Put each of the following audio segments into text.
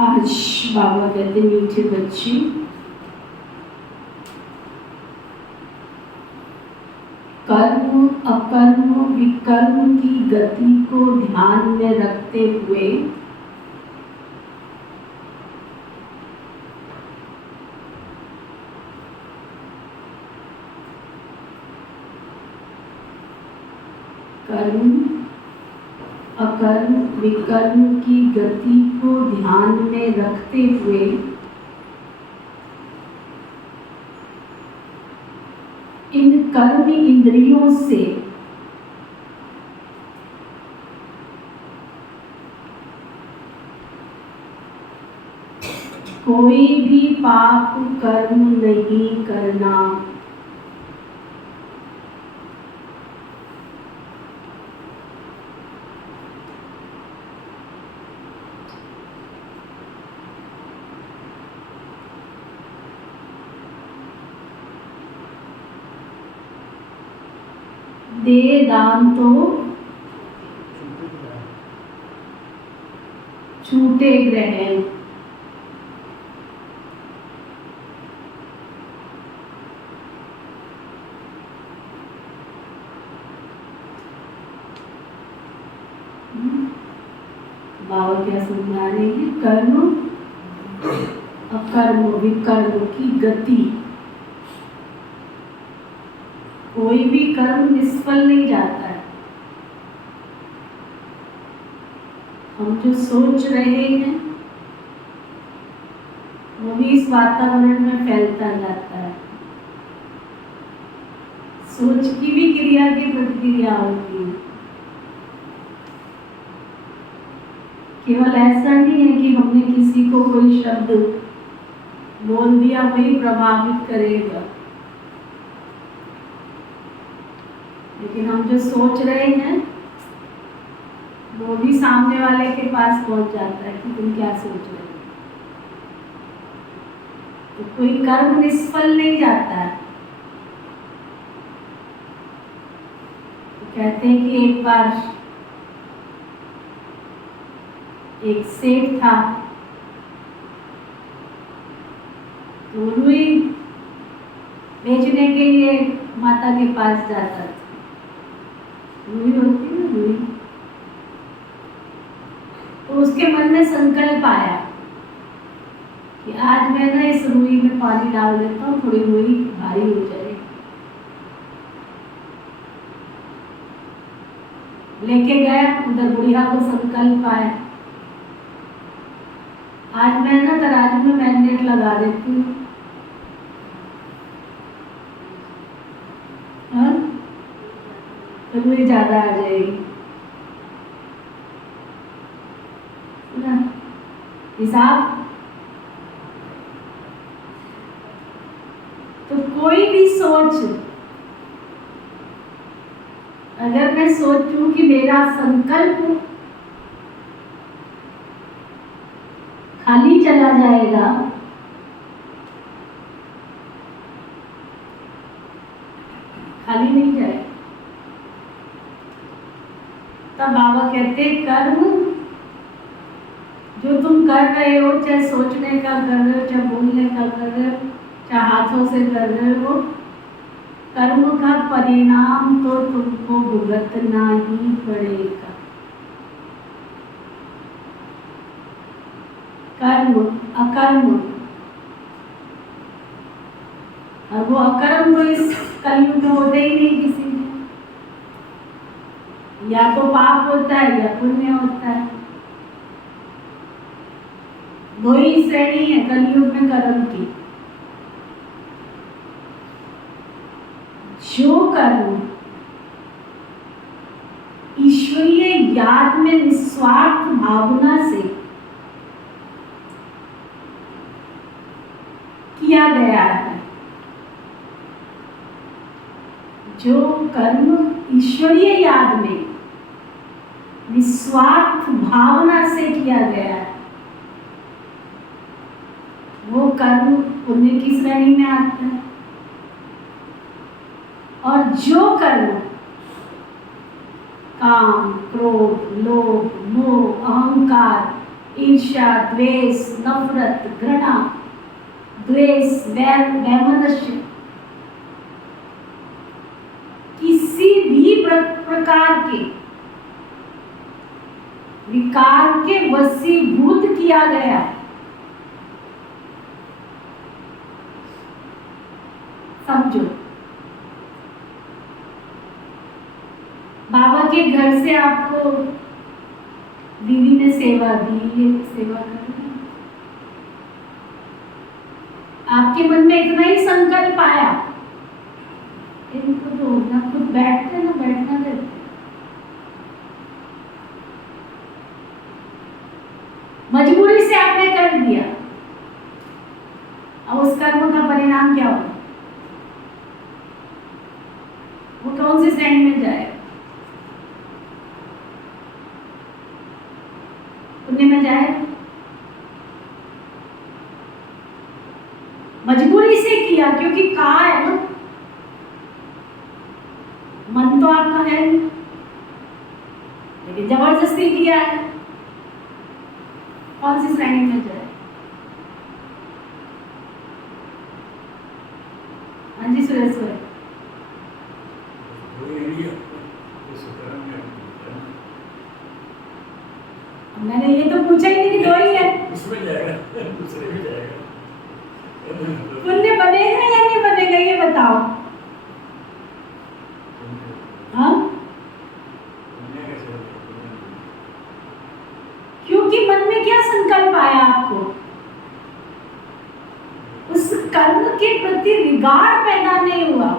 आज बाबा कहते मीठे बच्चे, कर्म अकर्म विकर्म की गति को ध्यान में रखते हुए कर्म अकर्म विकर्म की गति को ध्यान में रखते हुए इन कर्म इंद्रियों से कोई भी पाप कर्म नहीं करना। दे दान तो छूटे ग्रहण, बाबा क्या समझा रहे हैं? कर्म अकर्म विकर्म की गति, कोई भी कर्म निष्फल नहीं जाता है। हम जो सोच रहे हैं वो भी इस वातावरण में फैलता जाता है। सोच की भी क्रिया की प्रतिक्रिया होती है। केवल ऐसा नहीं है कि हमने किसी को कोई शब्द बोल दिया वही प्रभावित करेगा, लेकिन हम जो सोच रहे हैं वो भी सामने वाले के पास पहुंच जाता है कि तुम क्या सोच रहे हो। तो कोई कर्म निष्फल नहीं जाता है। तो कहते हैं कि एक बार एक सेठ था, तो रुई बेचने के लिए माता के पास जाता था। रुई होती है रुई, तो उसके मन में संकल्प आया कि आज मैं ना इस रुई में पानी डाल देता हूँ, थोड़ी रुई भारी हो जाएगी। लेके गया, उधर बुढ़िया को संकल्प आया, आज मैं ना तराजू में मैग्नेट लगा देती हूँ, तो रुई ज्यादा आ जाएगी। हिसाब। तो कोई भी सोच, अगर मैं सोचूं कि मेरा संकल्प खाली चला जाएगा, खाली नहीं जाएगा। तब बाबा कहते कर्म जो तुम कर रहे हो, चाहे सोचने का कर रहे हो, चाहे बोलने का कर रहे हो, चाहे हाथों से कर रहे हो, कर्म का परिणाम तो तुमको भुगतना ही पड़ेगा। कर्म अकर्म, और वो अकर्म तो इस कलयुग में होते ही नहीं किसी में। या तो पाप होता है या पुण्य होता है, दो ही श्रेणी है कलयुग में कर्म की। जो कर्म ईश्वरीय याद में निस्वार्थ भावना से किया गया है, जो कर्म ईश्वरीय याद में निस्वार्थ भावना से किया गया है, वो कर्म पुण्य की श्रेणी में आता है। और जो कर्म काम, क्रोध, लोभ, मोह, अहंकार, ईर्ष्या, द्वेष, नफरत, घृणा, द्वेष, वैर, वैमनस्य, किसी भी प्रकार के विकार के वशीभूत किया गया, समझो। बाबा के घर से आपको दीदी ने सेवा दी, ये सेवा करना, आपके मन में इतना ही संकल्प आया, इनको तो ना खुद बैठते ना बैठना देते, मजबूरी से आपने कर दिया। अब उस कर्म का परिणाम क्या होगा? वो कौन सी श्रेणी में जाएगा? पुण्य में जाएगा। मजबूरी से किया, क्योंकि कहा है ना, मन तो आपका है नहीं, लेकिन जबरदस्ती किया है, कौन सी श्रेणी में जाए? हाँ जी सुरेश भाई। मैंने ये पूछा ही नहीं कि 2 ही है। उसमें जाएगा, दूसरे में जाएगा। पुण्य बनेगा या नहीं बनेगा ये बताओ। हाँ, क्योंकि मन में क्या संकल्प आया आपको, उस कर्म के प्रति रिगार्ड पैदा नहीं हुआ,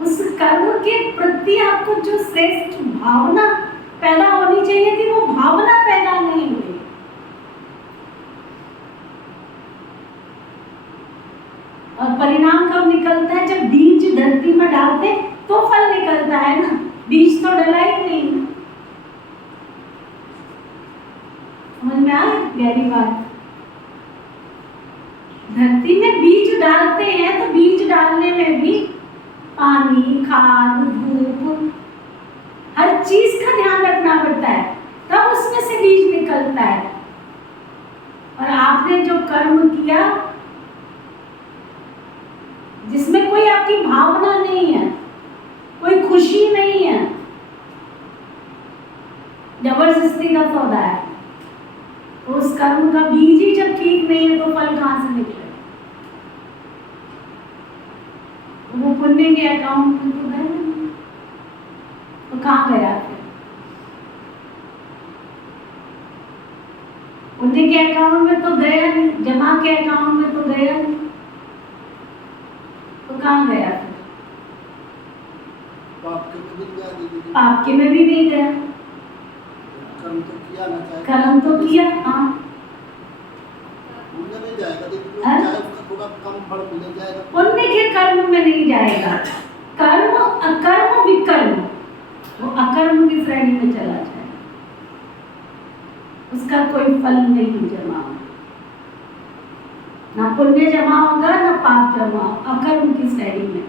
उस कर्म के प्रति आपको जो श्रेष्ठ भावना पैदा होनी चाहिए थी वो भावना पैदा नहीं हुई। और परिणाम कब निकलता है, जब बीज धरती में डालते तो फल निकलता है ना, बीज तो डला ही नहीं ना। समझ में आ गहरी बात। धरती में बीज डालते हैं तो बीज डालने में भी पानी, खाद, धूप, हर चीज का ध्यान रखना पड़ता है, तब उसमें से बीज निकलता है। और आपने जो कर्म किया जिसमें कोई आपकी भावना नहीं है, कोई खुशी नहीं है, जबरदस्ती का सौदा है, तो उस कर्म का बीज ही जब ठीक नहीं है तो फल कहां से निकलेगा। वो पुण्य के अकाउंट में तो गया नहीं, तो कहां गया फिर? पुण्य के अकाउंट में तो गया नहीं, जमा के अकाउंट में तो गया नहीं, तो कहां गया फिर? पाप के में भी नहीं गया। कर्म तो किया ना, चाहे कर्म तो किया, हाँ, पुण्य नहीं जाएगा, चाहे उसका थोड़ा कम फल मिल जाएगा, पुण्य के कर्म में नहीं जाएगा। कर्म अकर्म विकर्म, वो अकर्म की श्रेणी में चला जाए, उसका कोई फल नहीं जमा होगा, ना पुण्य जमा होगा ना पाप जमा होगा, अकर्म की श्रेणी में।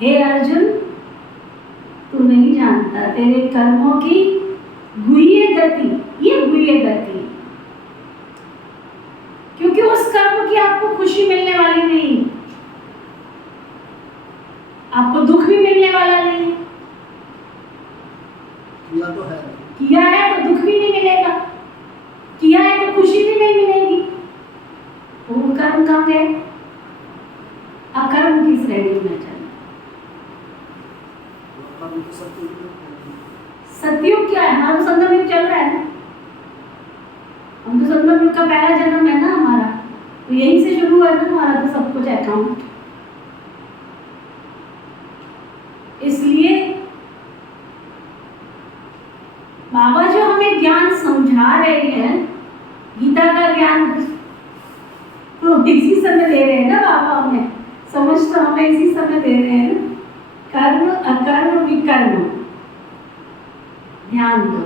हे अर्जुन, तू नहीं जानता तेरे कर्मों की गुह्य गति, ये गुह्य गति, क्योंकि उस कर्म की आपको खुशी मिलने वाली नहीं, आपको दुख भी मिलने वाला नहीं। किया तो है, किया है तो दुख भी नहीं मिलेगा, किया है तो खुशी भी नहीं मिलेगी, तो वो कर्म कहाँ गए? अकर्म की श्रेणी में चल। सतयुग क्या है? हमारा तो संगम युग चल रहा है ना, हम तो संगम युग का पहला जन्म है ना हमारा, तो यहीं से शुरू हुआ ना हमारा तो सब कुछ अकाउंट। इसलिए बाबा जो हमें ज्ञान समझा रहे हैं, गीता का ज्ञान तो इसी समय दे रहे हैं ना बाबा, हमें समझ तो हमें इसी समय दे रहे हैं ना। कर्म अकर्म विकर्म, ध्यान दो,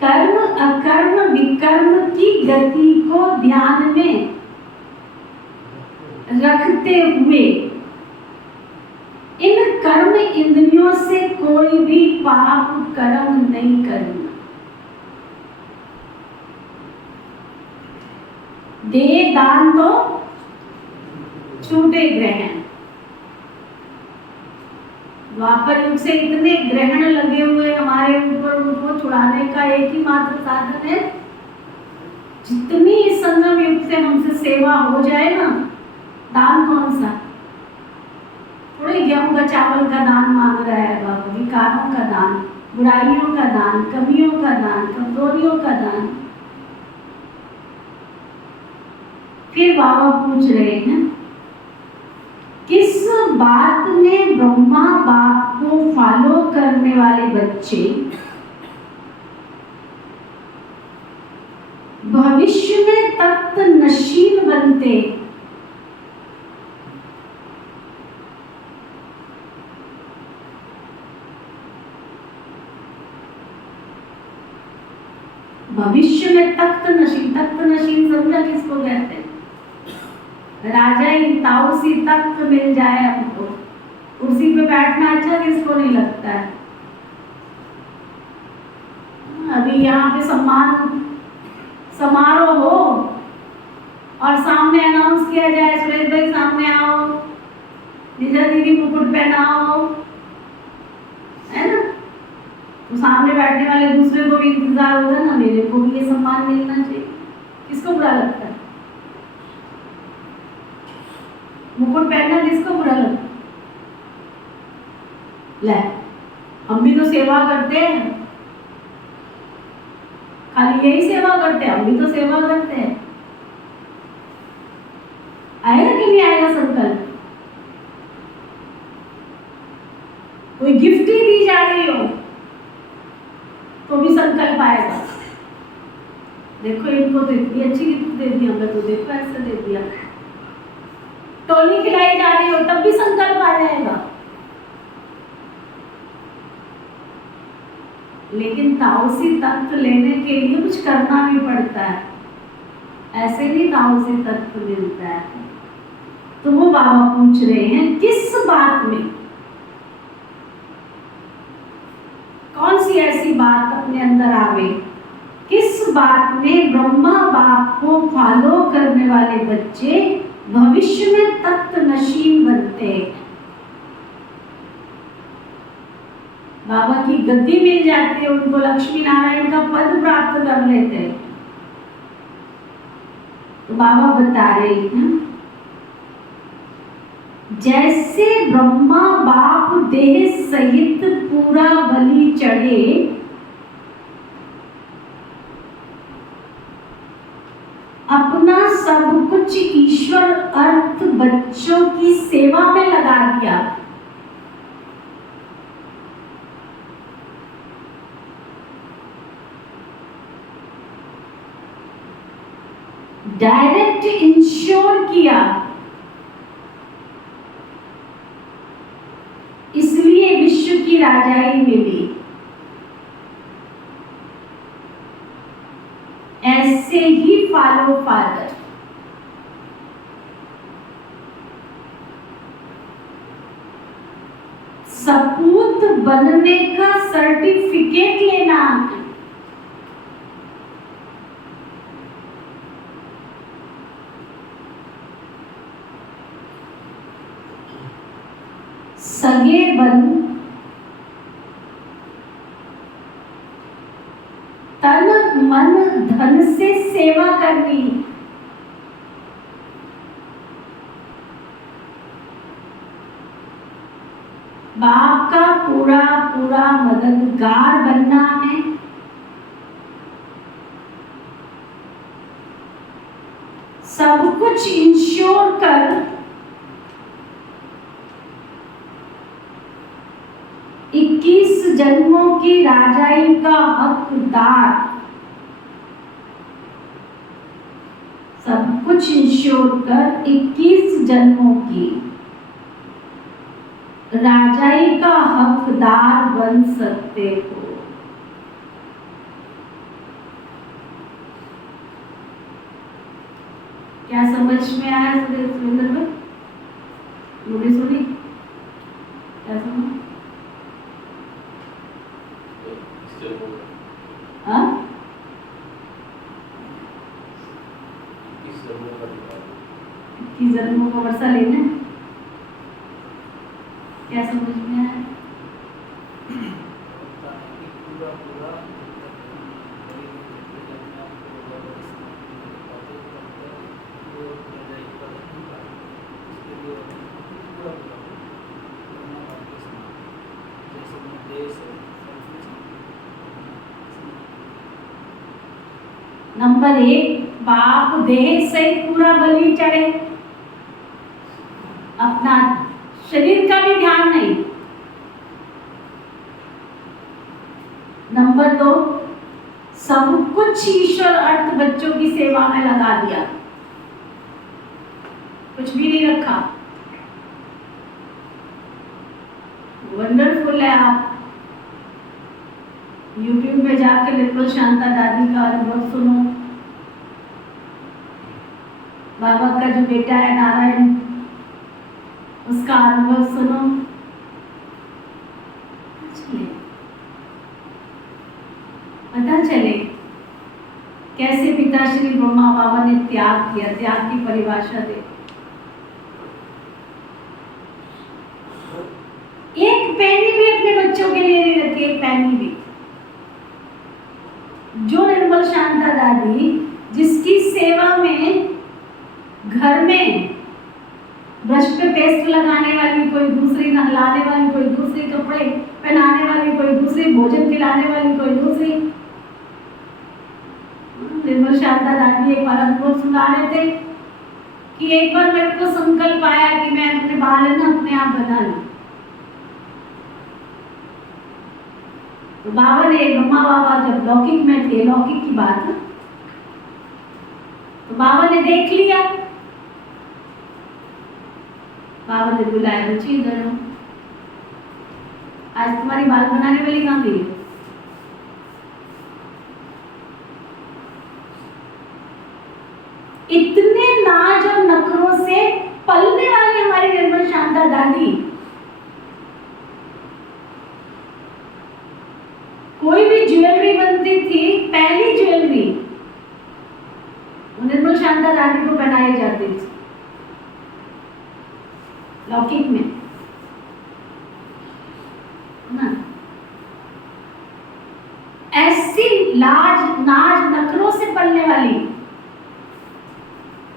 कर्म अकर्म विकर्म की गति को ध्यान में रखते हुए इन कर्म इंद्रियों से कोई भी पाप कर्म नहीं करना। दे दान तो छूटे ग्रहण। द्वापर युग से इतने ग्रहण लगे हुए हमारे ऊपर, उनको छुड़ाने का एक ही मात्र साधन है, जितनी इस संगम युग से हमसे सेवा हो जाए ना। दान कौन सा? थोड़े गेहूं का चावल का दान मांग रहा है बाबा, विकारों का दान, बुराइयों का दान, कमियों का दान, कमजोरियों का दान। फिर बाबा पूछ रहे हैं, किस बात में ब्रह्मा बाप को फॉलो करने वाले बच्चे भविष्य में तख्त नशीन बनते? भविष्य में तख्त नशीन, तख्त नशीन समझा किसको कहते हैं? राजा ही ताऊसी तख्त मिल जाए हमको, कुर्सी पे बैठना अच्छा किसको नहीं लगता है। अभी यहाँ पे सम्मान समारोह हो और सामने अनाउंस किया जाए, सुरेश भाई सामने आओ, निजा दीदी मुकुट पहनाओ, है ना, तो सामने बैठने वाले दूसरे को भी इंतजार होगा ना, मेरे को भी ये सम्मान मिलना चाहिए। किसको बुरा लगता है? मुकुट पहनना किसको बुरा लगता है? ले, हम भी तो सेवा करते हैं, खाली यही सेवा करते हैं, हम भी तो सेवा करते हैं। आएगा कि नहीं आएगा संकल्प? कोई गिफ्ट ही दी जा रही हो तो भी संकल्प आएगा। देखो इनको तो इतनी अच्छी गिफ्ट दे दी, हमें तो देखो ऐसे दे दिया। टोली खिलाई जा रही हो तब भी संकल्प आ जाएगा। लेकिन ताओसी तत्व लेने के लिए कुछ करना भी पड़ता है, ऐसे नहीं ताओसी तत्व मिलता है। तो वो बाबा पूछ रहे हैं किस बात में, कौन सी ऐसी बात अपने अंदर आवे, किस बात में ब्रह्मा बाप को फॉलो करने वाले बच्चे भविष्य में तत्व नशीन बनते हैं। बाबा की गद्दी मिल जाती है, उनको लक्ष्मी नारायण का पद प्राप्त कर लेते हैं। तो बाबा बता रहे हैं जैसे ब्रह्मा बाप देह सहित पूरा बलि चढ़े, अपना सब कुछ ईश्वर अर्थ बच्चों की सेवा में लगा दिया, डायरेक्ट इंश्योर किया, इसलिए विश्व की राजाई मिली। ऐसे ही फॉलो फादर, सपूत बनने का सर्टिफिकेट लेना, सगे बन तन मन धन से सेवा करनी, बाप का पूरा पूरा मददगार बनना है, सब कुछ इंश्योर कर 21 जन्मों की राजाई का हकदार, सब कुछ इंश्योर कर 21 जन्मों की राजाई का हकदार बन सकते हो। क्या समझ में आया सुरेंद्र भाई? मुझे सुनी क्या समझ? हाँ? किस जन्मों का वर्षा लेना, क्या समझ में आया? नंबर 1, बाप देह से पूरा बलि चढ़े, अपना शरीर का भी ध्यान नहीं। नंबर 2, सब कुछ ईश्वर अर्थ बच्चों की सेवा में लगा दिया, कुछ भी नहीं रखा। वंडरफुल है। आप YouTube पे जाकर निर्मल शांता दादी का अनुभव सुनो, बाबा का जो बेटा है नारायण, उसका अनुभव सुनो, पता चले कैसे पिताश्री ब्रह्मा बाबा ने त्याग किया। त्याग की परिभाषा दे, एक पैनी भी अपने बच्चों के लिए नहीं रखी, एक पैनी भी। जो निर्मल शांता दादी जिसकी सेवा में घर में ब्रश पे पेस्ट लगाने वाली कोई दूसरी, नहलाने वाली कोई दूसरी, कपड़े पहनाने वाली कोई दूसरी, भोजन खिलाने वाली कोई दूसरी। निर्मल शांता दादी एक बार अनुभव सुना रहे थे कि एक बार मेरे को संकल्प आया कि मैं अपने बाल है ना अपने आप बना लूं। तो बाबा ने, ब्रह्मा बाबा जब लौकिक में थे, लौकिक की बात है, तो बाबा ने देख लिया। बाबा ने बुलाया, बच्ची इधर आओ, आज तुम्हारी बाल बनाने वाली कहाँ गई? इतने नाज और नखरों से पलने वाली हमारी निर्मल शांता दादी, कोई भी ज्वेलरी बनती थी, पहली ज्वेलरी निर्मल शांता दादी को पहनाई जाती थी लौकिक में ना। ऐसी लाज नाज नखरों से पलने वाली,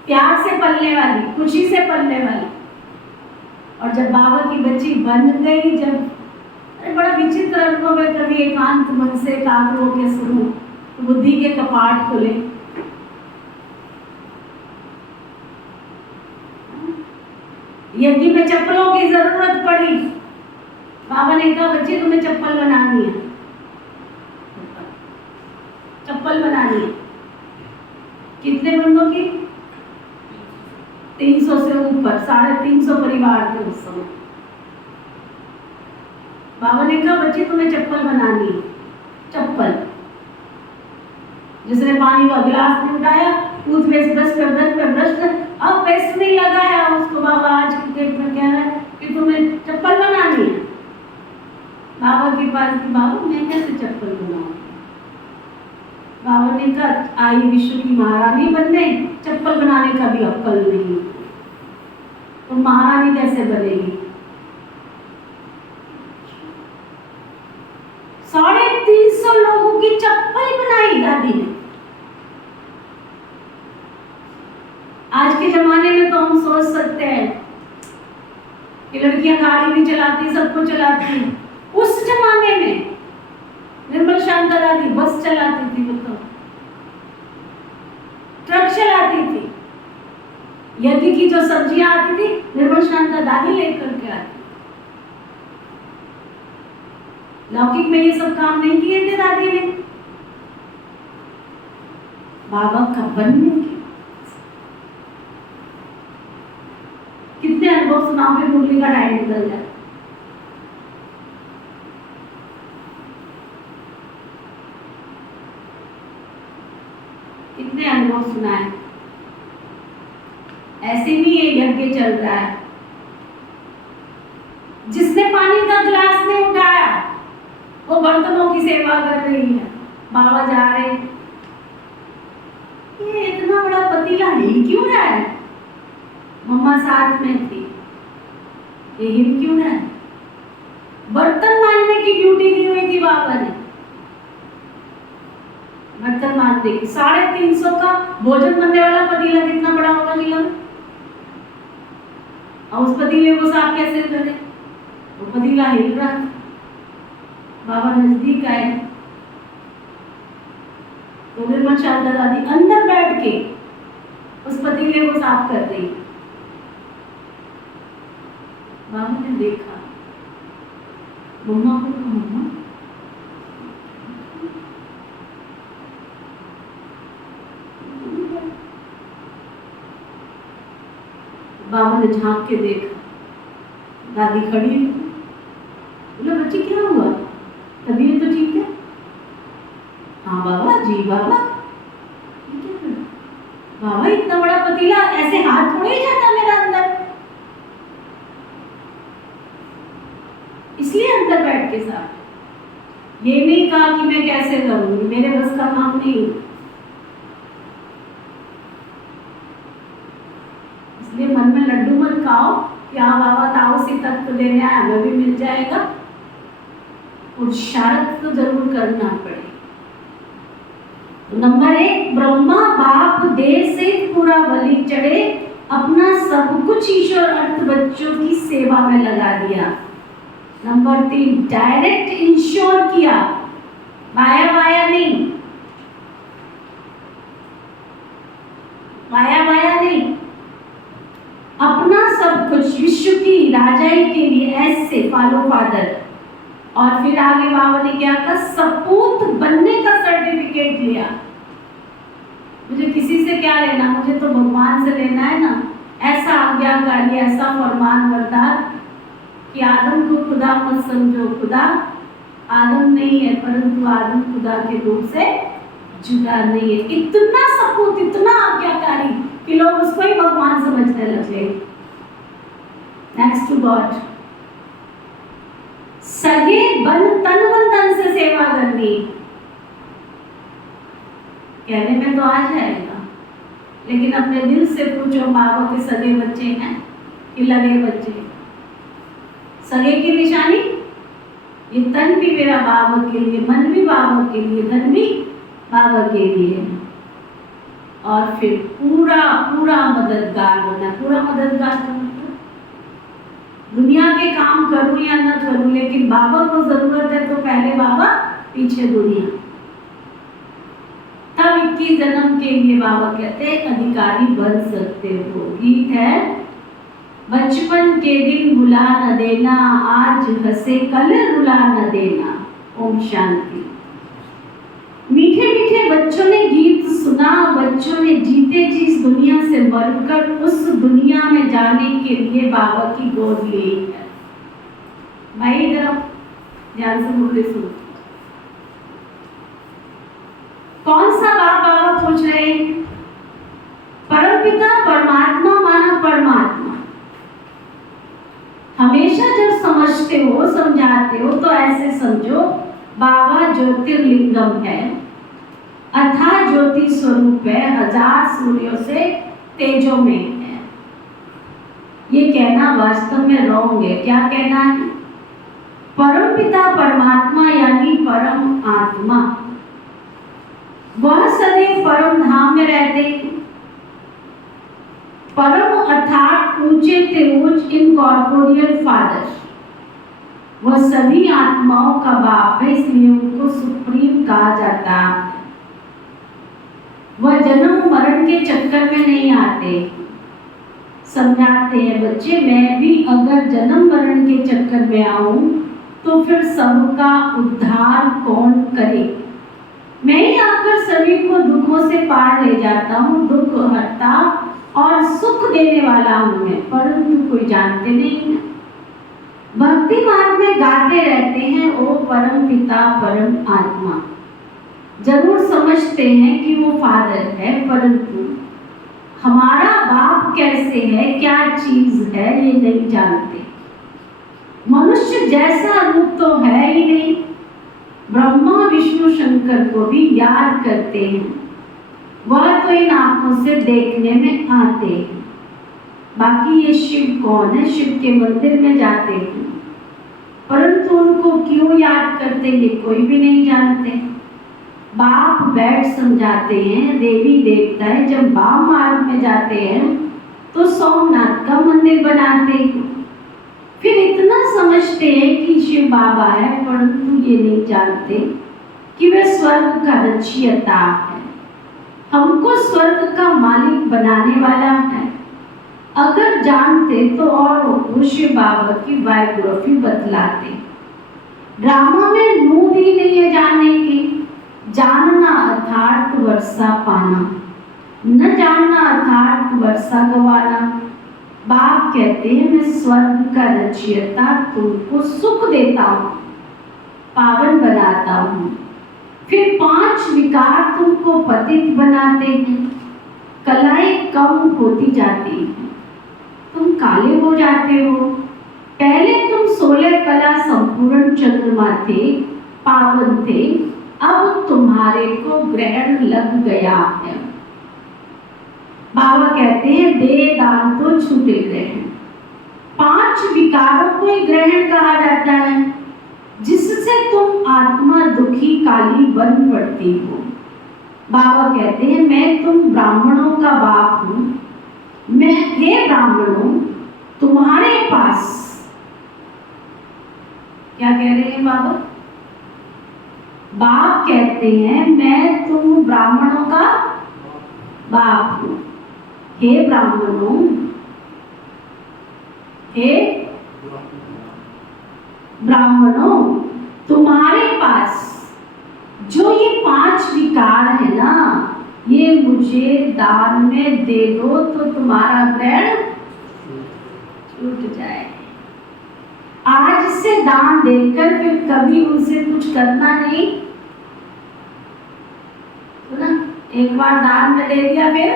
प्यार से पलने वाली, खुशी से पलने वाली, और जब बाबा की बच्ची बन गई, जब बड़ा विचित्र अनुभव है, कभी एकांत मन से एकाग्र होकर सुनो तो बुद्धि के कपाट खुले। यज्ञ में चप्पलों की जरूरत पड़ी, बाबा ने कहा बच्ची तुम्हें चप्पल बनानी है, चप्पल बनानी है। कितने बंदों की? 300 से ऊपर, 350 परिवार थे उस समय। बाबा ने कहा बच्ची तुम्हें चप्पल बनानी है, चप्पल। जिसने पानी का गिलास नहीं उठाया, टूथपेस्ट ब्रश पे ब्रश अब पेस्ट नहीं लगाया, उसको बाबा आज की डेट में कह रहा है कि तुम्हें चप्पल बनानी है। बाबा के पास कि बाबा मैं कैसे चप्पल बनाऊं? बाबा ने कहा आई विश्व की महारानी बनने, चप्पल बनाने का भी अक्कल नहीं, तो महारानी कैसे बनेगी? 350 लोगों की चप्पल बनाई दादी ने। आज के जमाने में तो हम सोच सकते हैं कि लड़कियां गाड़ी भी चलाती, सब कुछ चलाती। उस जमाने में निर्मल शांता दादी बस चलाती थी, बताओ, ट्रक चलाती थी। यज्ञ की जो सब्जियां आती थी निर्मल शांता दादी लेकर के आती। लौकिक में ये सब काम नहीं किए थे दादी ने। बाबा का बनने के कितने अनुभव सुनाओगे, मुरली का टाइम निकल जाए। कितने अनुभव सुनाए। ऐसे नहीं ये यज्ञ चल रहा है, जिसने पानी का गिलास नहीं उठाया वो बर्तनों की सेवा कर रही है। बाबा जा रहे, ये इतना बड़ा पतीला हिल क्यों रहा है? मम्मा साथ में थी, ये हिल क्यों रहा है? बर्तन मांजने की ड्यूटी दी हुई थी बाबा ने, बर्तन मांजने की। 350 का भोजन बनने वाला पतीला कितना बड़ा होगा जिला, और उस पतीले को साफ कैसे करे? वो पतीला हिल रहा है। बाबा नजदीक आए तो निर्मल शांता दादी अंदर बैठ के उस पतीले को साफ कर रही। बाबा ने देखा, मम्मा को कहा मम्मा बाबा ने झांक के देखा, दादी खड़ी है। बोला बच्ची क्या हुआ, तबीयत तो ठीक है? हाँ बाबा जी। बाबा बाबा इतना बड़ा पतीला ऐसे हाथ थोड़े ही जाता मेरा अंदर, इसलिए अंदर बैठ के साथ ये नहीं कहा कि मैं कैसे करूंगी, मेरे बस का काम नहीं। इसलिए मन में लड्डू मत खाओ कि हाँ बाबा ताऊ सी तत्व देने आया, हमें भी मिल जाएगा। और शरत तो जरूर करना पड़े। नंबर 1, ब्रह्मा बाप देह से पूरा बलि चढ़े, अपना सब कुछ ईश्वर अर्थ बच्चों की सेवा में लगा दिया। नंबर 3, डायरेक्ट इंश्योर किया, माया माया नहीं, माया माया नहीं, अपना सब कुछ विश्व की राजाई के लिए ऐसे फॉलो फादर। और फिर आगे बाबा ने क्या कहा, सपूत बनने का सर्टिफिकेट लिया। मुझे किसी से क्या लेना, मुझे तो भगवान से लेना है ना। ऐसा आज्ञाकारी, ऐसा फरमान बरदार कि आदम को खुदा मत समझो, खुदा आदम नहीं है परंतु आदम खुदा के रूप से जुदा नहीं है। इतना सपूत, इतना आज्ञाकारी कि लोग उसको ही भगवान समझने लगे। नेक्स्ट टू गॉड, सगे बन तन मन धन से सेवा करनी। कहने में तो आ जाएगा, लेकिन अपने दिल से पूछो, बाबा के सगे बच्चे हैं कि लगे बच्चे? सगे की निशानी, ये तन भी मेरा बाबा के लिए, मन भी बाबा के लिए, धन भी बाबा के लिए। और फिर पूरा पूरा मददगार होना। पूरा मददगार का मतलब दुनिया के काम करूं या न करूं, लेकिन बाबा को जरूरत है तो पहले बाबा, पीछे दुनिया। तब 21 जन्म के लिए बाबा कहते हैं अधिकारी बन सकते हो। गीत है, बचपन के दिन भुला न देना, आज हंसे कल रुला न देना। ओम शांति। मीठे मीठे बच्चों ने गीत सुना, बच्चों ने जीते जी इस दुनिया से मरकर उस दुनिया में जाने के लिए बाबा की गोद ली है। भाई इधर ध्यान से मुझे सुनो। कौन सा बाप बाबा पूछ रहे हैं? परमपिता परमात्मा माना परमात्मा। हमेशा जब समझते हो, समझाते हो तो ऐसे समझो, बाबा ज्योतिर्लिंगम है, अथा ज्योति स्वरूप है, 1000 सूर्यों से तेजो में है। ये कहना वास्तव में रॉन्ग है। क्या कहना है? परमपिता परमात्मा यानी परम आत्मा, वह सदैव परम धाम में रहते। परम अर्थात ऊंचे ते ऊंच, इनकॉर्पोरियल फादर, वह सभी आत्माओं का बाप है, इसलिए उनको सुप्रीम कहा जाता है। वह जन्म मरण के चक्कर में नहीं आते। समझाते हैं बच्चे, मैं भी अगर जन्म मरण के चक्कर में आऊं तो फिर सबका उद्धार कौन करे? मैं ही आकर सभी को दुखों से पार ले जाता हूँ, दुख हरता और सुख देने वाला हूँ मैं, परंतु कोई जानते नहीं है। भक्ति मार्ग में गाते रहते हैं, ओ परम पिता परम आत्मा। जरूर समझते हैं कि वो फादर है, परंतु हमारा बाप कैसे है, क्या चीज है, ये नहीं जानते। मनुष्य जैसा रूप तो है ही नहीं। ब्रह्मा विष्णु शंकर को भी याद करते हैं, वह तो इन आंखों से देखने में आते हैं। बाकी ये शिव कौन है? शिव के मंदिर में जाते हैं, परंतु उनको क्यों याद करते ये कोई भी नहीं जानते। बाप बैठ समझाते हैं, देवी देवता है, जब बाप मार्ग में जाते हैं तो सोमनाथ का मंदिर बनाते हैं। फिर इतना समझते हैं कि शिव बाबा है, परंतु ये नहीं जानते कि वे स्वर्ग का रचयिता है, हमको स्वर्ग का मालिक बनाने वाला है। अगर जानते तो और शिव बाबा की बायोग्राफी बतलाते। ड्रामा में मूड ही नहीं है जानने की। जानना अर्थात वर्षा पाना, न जानना अर्थात वर्षा गवाना। बाप कहते हैं, मैं स्वर्ग का रचयिता, तुमको सुख देता हूँ, पावन बनाता हूँ। फिर 5 विकार तुमको पतित बनाते हैं, कलाएं कम होती जाती हैं, तुम काले हो जाते हो। पहले तुम 16 कला संपूर्ण चंद्रमा थे, पावन थे, अब तुम्हारे को ग्रहण लग गया है। बाबा कहते हैं, दे दान तो छूटे ग्रहण। 5 विकारों को ही ग्रहण कहा जाता है, जिससे तुम आत्मा दुखी काली बन पड़ती हो। बाबा कहते हैं मैं तुम ब्राह्मणों का बाप हूं, मैं हे ब्राह्मणों तुम्हारे पास, क्या कह रहे हैं बाबा? बाप कहते हैं मैं तुम ब्राह्मणों का बाप हूं, हे ब्राह्मणों, हे ब्राह्मणों तुम्हारे पास जो ये 5 विकार है ना, ये मुझे दान में दे दो तो तुम्हारा ग्रहण छूट जाए। आज से दान देकर फिर कभी उनसे कुछ करना नहीं। सुना, एक बार दान में दे दिया फिर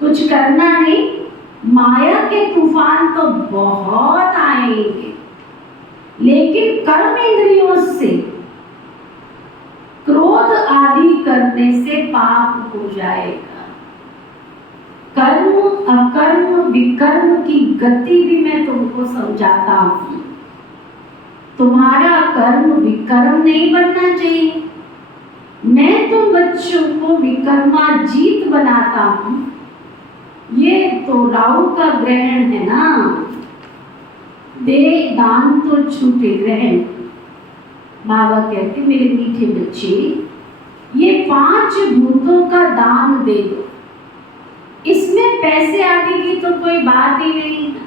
कुछ करना नहीं। माया के तूफान तो बहुत आएंगे, लेकिन कर्म इंद्रियों से, क्रोध आदि करने से पाप हो जाएगा। कर्म अकर्म विकर्म की गति भी मैं तुमको समझाता हूं। तुम्हारा कर्म विकर्म नहीं बनना चाहिए। मैं तुम बच्चों को विकर्माजीत बनाता हूं। ये तो राहु का ग्रहण है ना, दे दान तो छूटे ग्रहण। बाबा कहते मेरे मीठे बच्चे, ये 5 भूतों का दान दे दो। इसमें पैसे आदि की तो कोई बात ही नहीं है।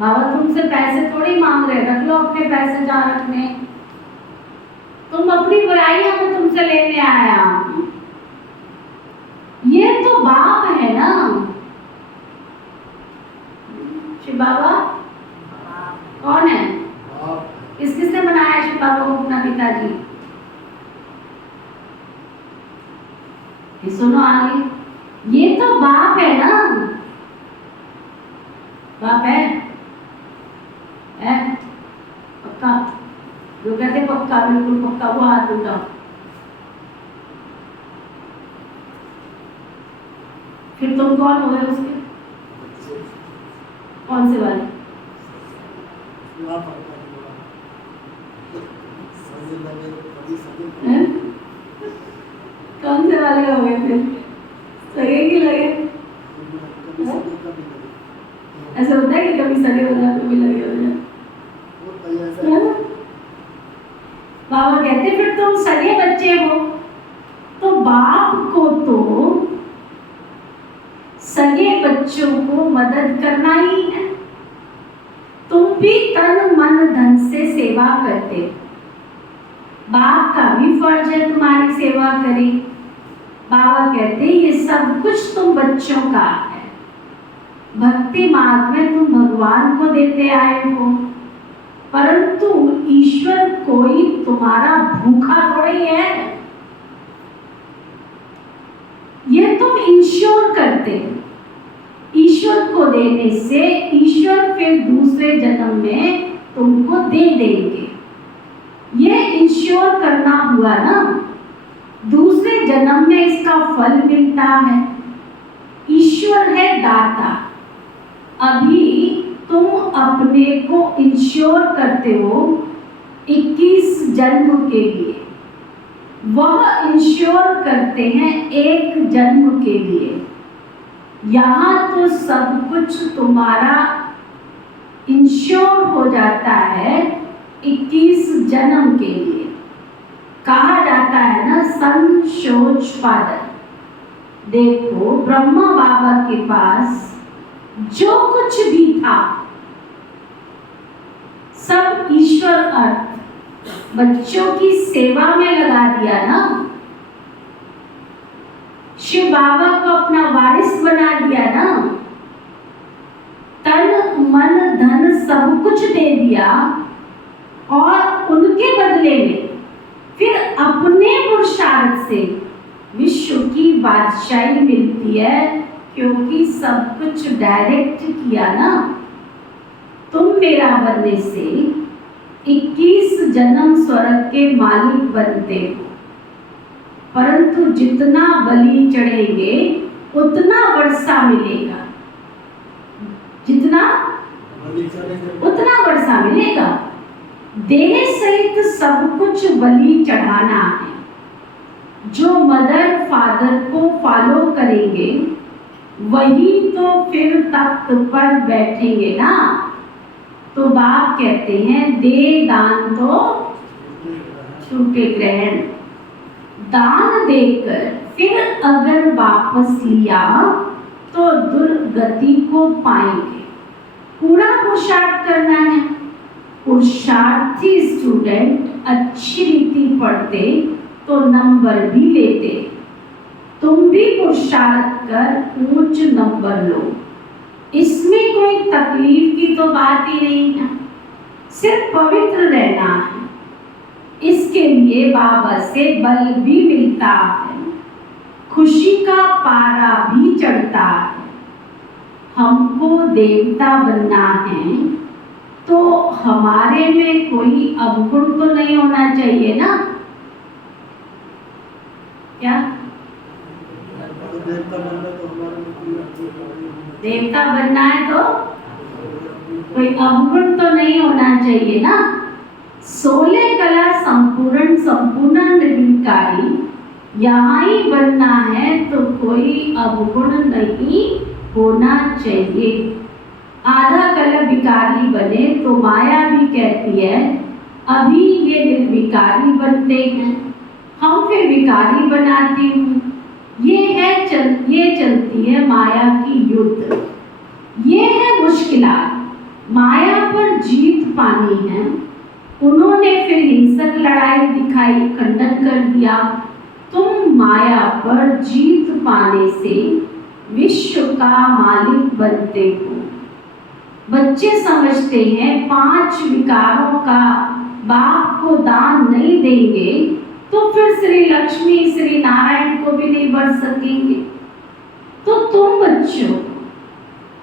बाबा तुमसे पैसे थोड़ी मांग रहे, रख लो अपने पैसे जहाँ रखने। तुम अपनी बुराइयां में तुमसे लेने आया हूं। ये तो बाप है ना शिव बाबा। कौन है? किस किसने बनाया शिव बाबा को अपना पिताजी? सुनो आगे, ये तो बाप है ना, बाप है पक्का? जो कहते पक्का, बिल्कुल पक्का, वो हाथ उठाओ। फिर तुम कौन हो गए उसके? कौन से वाले? कौन से वाले हो गए फिर? सगे की लगे? ऐसा होता है कि कभी सगे हो जाए कभी लगे हो जाए। बाबा कहते फिर तुम सगे बच्चे हो, तो बाप को तो सगे बच्चों को मदद करना ही है। तुम भी तन मन धन से सेवा करते हो। बाप का भी फर्ज है तुम्हारी सेवा करे। बाबा कहते ये सब कुछ तुम बच्चों का है। भक्ति मार्ग में तुम भगवान को देते आए हो, परंतु ईश्वर कोई तुम्हारा भूखा थोड़ी है। ये तुम इंश्योर करते हो। ईश्वर को देने से ईश्वर फिर दूसरे जन्म में तुमको दे देंगे। ये इंश्योर करना हुआ ना, दूसरे जन्म में इसका फल मिलता है। ईश्वर है दाता। अभी तुम अपने को इंश्योर करते हो 21 जन्म के लिए, वह इंश्योर करते हैं 1 जन्म के लिए। यहाँ तो सब कुछ तुम्हारा इंश्योर हो जाता है 21 जन्म के लिए। कहा जाता है ना संशोच फादर। देखो ब्रह्मा बाबा के पास जो कुछ भी था सब ईश्वर अर्थ बच्चों की सेवा में लगा दिया ना। शिव बाबा को अपना वारिस बना दिया ना। तन मन धन सब कुछ दे दिया और उनके बदले में फिर अपने पुरुषार्थ से विश्व की बादशाही मिलती है, क्योंकि सब कुछ डायरेक्ट किया ना। तुम मेरा बनने से 21 जन्म स्वर्ग के मालिक बनते हो, परंतु जितना बलि चढ़ेंगे उतना वर्षा मिलेगा। जितना उतना वर्षा मिलेगा। देह सहित सब कुछ बलि चढ़ाना है। जो मदर फादर को फॉलो करेंगे वही तो फिर तख्त पर बैठेंगे ना। तो बाप कहते हैं दे दान तो छूटे ग्रहण। दान देकर फिर अगर वापस लिया तो दुर्गति को पाएंगे। पूरा पुरुषार्थ करना है। पुरुषार्थी स्टूडेंट अच्छी रीति पढ़ते तो नंबर भी लेते। तुम भी पुरुषार्थ कर उच्च नंबर लो, इसमें कोई तकलीफ की तो बात ही नहीं है। सिर्फ पवित्र रहना है। इसके लिए बाबा से बल भी मिलता है, खुशी का पारा भी चढ़ता है। हमको देवता बनना है तो हमारे में कोई अवगुण तो नहीं होना चाहिए ना। क्या देवता बनना तो हमारे में कोई देवता बनना है तो कोई अवगुण तो नहीं होना चाहिए ना। 16 कला संपूर्ण निर्विकारी यहाँ ही बनना है तो कोई अवगुण नहीं होना चाहिए। आधा कला विकारी बने तो माया भी कहती है अभी ये निर्विकारी बनते हैं, हम फिर विकारी बनाती हूँ। ये चलती है माया की युद्ध। ये है मुश्किलात। माया पर जीत पानी है। उन्होंने फिर हिंसक लड़ाई दिखाई, खंडन कर दिया। तुम माया पर जीत पाने से विश्व का मालिक बनते हो। बच्चे समझते हैं 5 विकारों का बाप को दान नहीं देंगे तो फिर श्री लक्ष्मी श्री नारायण को भी नहीं बढ़ सकेंगे। तो तुम बच्चों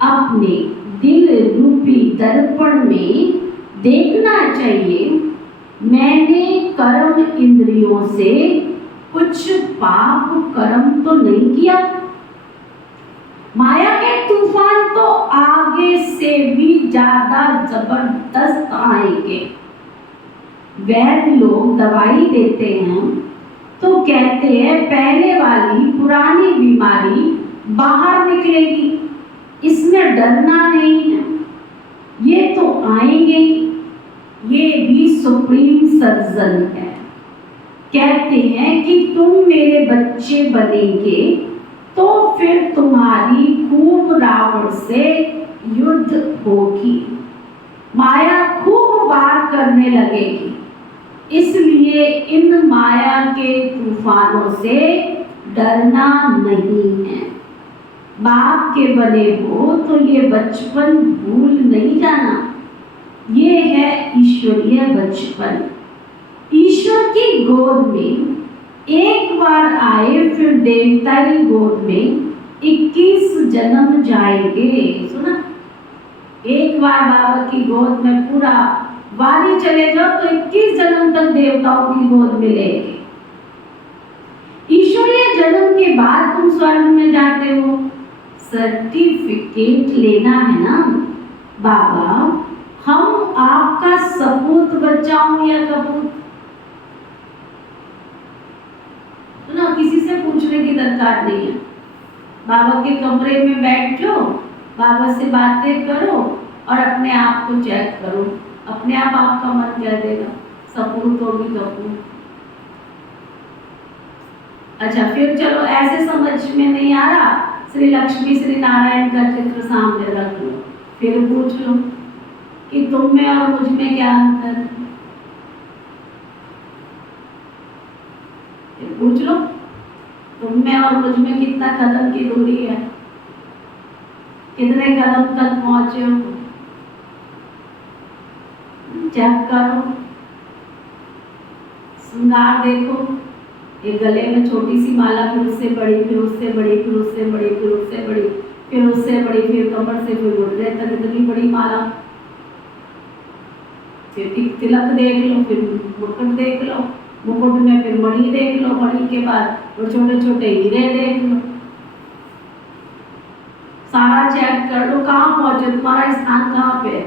अपने दिल रूपी दर्पण में देखना चाहिए मैंने कर्म इंद्रियों से कुछ पाप कर्म तो नहीं किया। माया के तूफान तो आगे से भी ज्यादा जबरदस्त आएंगे। वैद्य लोग दवाई देते हैं तो कहते हैं पहले वाली पुरानी बीमारी बाहर निकलेगी, इसमें डरना नहीं है। ये तो आएंगे ही। ये भी सुप्रीम सर्जन है। कहते हैं कि तुम मेरे बच्चे बनेंगे तो फिर तुम्हारी खूब रावण से युद्ध होगी, माया खूब वार करने लगेगी। इसलिए इन माया के तूफानों से डरना नहीं है। बाप के बने हो तो ये बचपन भूल नहीं जाना। ये है ईश्वरीय बचपन। ईश्वर की गोद में एक बार आए फिर देवताई गोद में 21 जन्म जाएंगे। सुना, एक बार बाबा की गोद में पूरा वारी चले जाओ तो 21 जन्म तक देवताओं की गोद में लेंगे। ईश्वरीय जन्म के बाद तुम स्वर्ग में जाते हो। सर्टिफिकेट लेना है ना। बाबा हम आपका सपूत बच्चा हूं या कपूत? ना किसी से पूछने की दरकार नहीं है। बाबा के कमरे में बैठ जाओ, बाबा से बातें करो और अपने आप को चेक करो। अपने आप आपका मन कह देगा सपूत होगी कपूत। अच्छा फिर चलो ऐसे समझ में नहीं आ रहा, श्री लक्ष्मी श्री नारायण का चित्र सामने रख लो, फिर पूछ लो कि तुम में और मुझ में क्या अंतर है। फिर पूछ लो तुम में और मुझ में कितना कदम की दूरी है, कितने कदम तक पहुंचे हो। चेक करो, श्रृंगार देखो। एक गले में छोटी सी माला, फिर उससे बड़ी, फिर उससे बड़ी, फिर उससे बड़ी, फिर उससे बड़ी, फिर उससे बड़ी, फिर कमर से फिर घुटने तक इतनी बड़ी माला। फिर तिलक देख लो, फिर मुकुट देख लो, मुकुट में फिर मणि देख लो, मणि के बाद वो छोटे छोटे हीरे देख लो। सारा चेक कर लो कहाँ पहुंचे, तुम्हारा स्थान कहाँ पे है।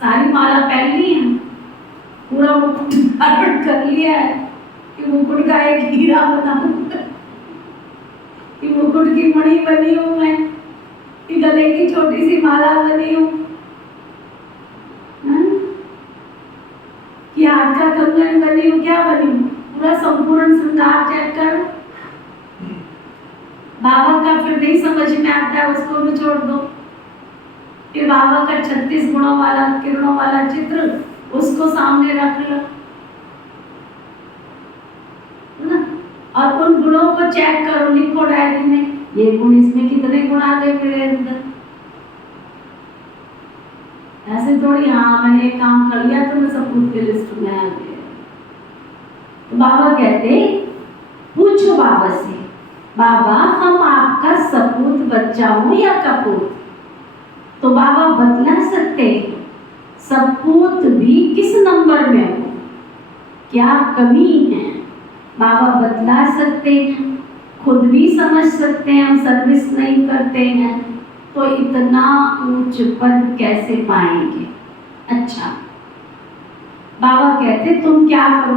सारी माला पहन ली है, पूरा मुकुट धारण कर लिया है कि मुकुट का एक हीरा बना हूं, कि मुकुट की मणि बनी हूं मैं, कि गले की छोटी सी माला बनी हूं, कि हाथ का कंगन बनी हूं, क्या बनी हूं, पूरा संपूर्ण श्रृंगार चेक करो। बाबा का फिर नहीं समझ में आता है, उसको भी छोड़ दो। फिर बाबा का 36 गुणों वाला किरणों वाला चित्र उसको सामने रख लो ना, और उन गुणों को चेक करो, लिखो डायरी में, ये गुण इसमें कितने गुण आ गए मेरे अंदर। ऐसे थोड़ी हाँ मैंने एक काम कर लिया तो मैं सपूत के लिस्ट में आ गया। तो बाबा कहते पूछो बाबा से, बाबा हम आपका सपूत बच्चा हूं या कपूत? तो बाबा बतला सकते हैं सपूत भी किस नंबर में हो, क्या कमी है, बाबा बतला सकते हैं। खुद भी समझ सकते हैं हम सर्विस नहीं करते हैं तो इतना उच्च पद कैसे पाएंगे। अच्छा बाबा कहते तुम क्या करो,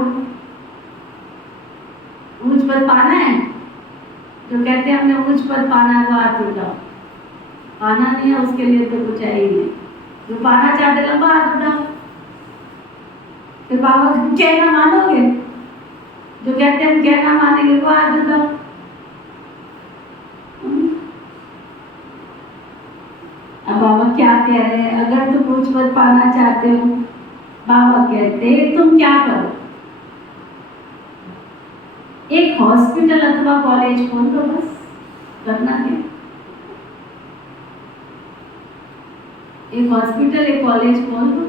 उच्च पद पाना है, जो कहते हैं हमने उच्च पद पाना है वो हाथ उठाओ, पाना नहीं है उसके लिए तो कुछ है ही नहीं, जो पाना चाहते लंबा हाथ उठाओ। फिर बाबा कहना मानोगे, जो कहते हैं हम कहना मानेंगे वो हाथ उठाओ। अब बाबा क्या कह रहे हैं, अगर तुम उच्च पद पाना चाहते हो, बाबा कहते तुम क्या करो, एक हॉस्पिटल अथवा कॉलेज खोल दो, बस करना है। एक हॉस्पिटल एक कॉलेज खोल दो,